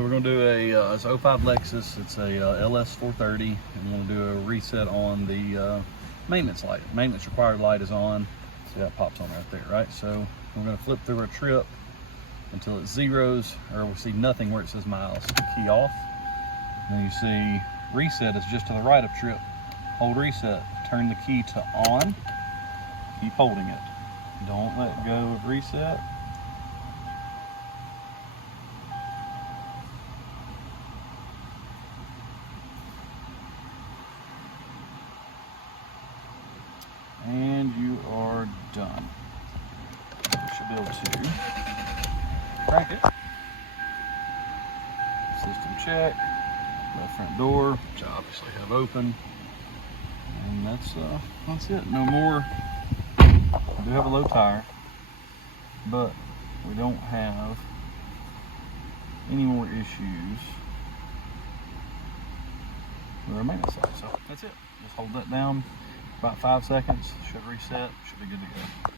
So we're going to do a it's 05 Lexus. It's a LS430, and we're going to do a reset on the maintenance light. Maintenance required light is on. See how it pops on right there, right? So we're going to flip through our trip until it zeros, or we see nothing where it says miles. Key off. Then you see reset is just to the right of trip. Hold reset. Turn the key to on. Keep holding it. Don't let go of reset. And you are done. You should be able to crank it. System check. Left front door, which I obviously have open. And that's it. No more. We do have a low tire, but we don't have any more issues with our maintenance light. So that's it. Just hold that down about 5 seconds. Should reset. Should be good to go.